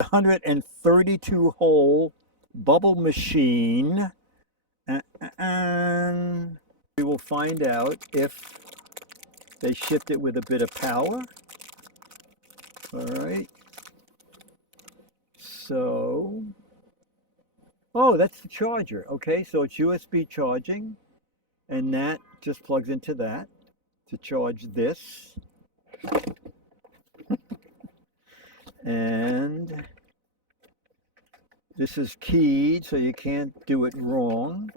132 hole bubble machine, and we will find out if they shipped it with a bit of power. All right, so, oh, that's the charger. Okay, so it's USB charging, and that just plugs into that to charge this. And this is keyed, so you can't do it wrong.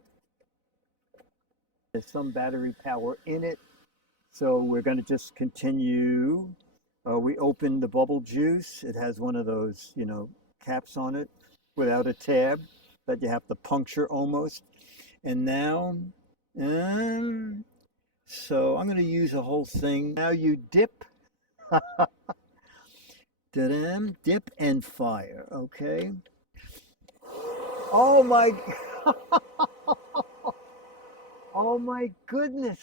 There's some battery power in it, so we're going to just continue. We opened the bubble juice. It has one of those, caps on it without a tab that you have to puncture almost. And now, so I'm going to use the whole thing. Now you dip. Dip and fire, okay? Oh my, oh my goodness.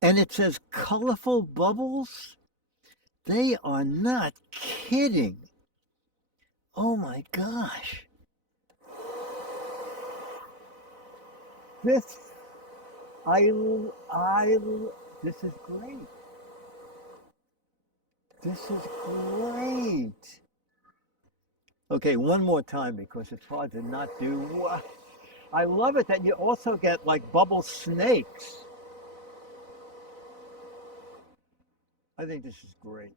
And it says colorful bubbles. They are not kidding. Oh my gosh. This, this is great. This is great. Okay, one more time because it's hard to not do. I love it that you also get like bubble snakes. I think this is great.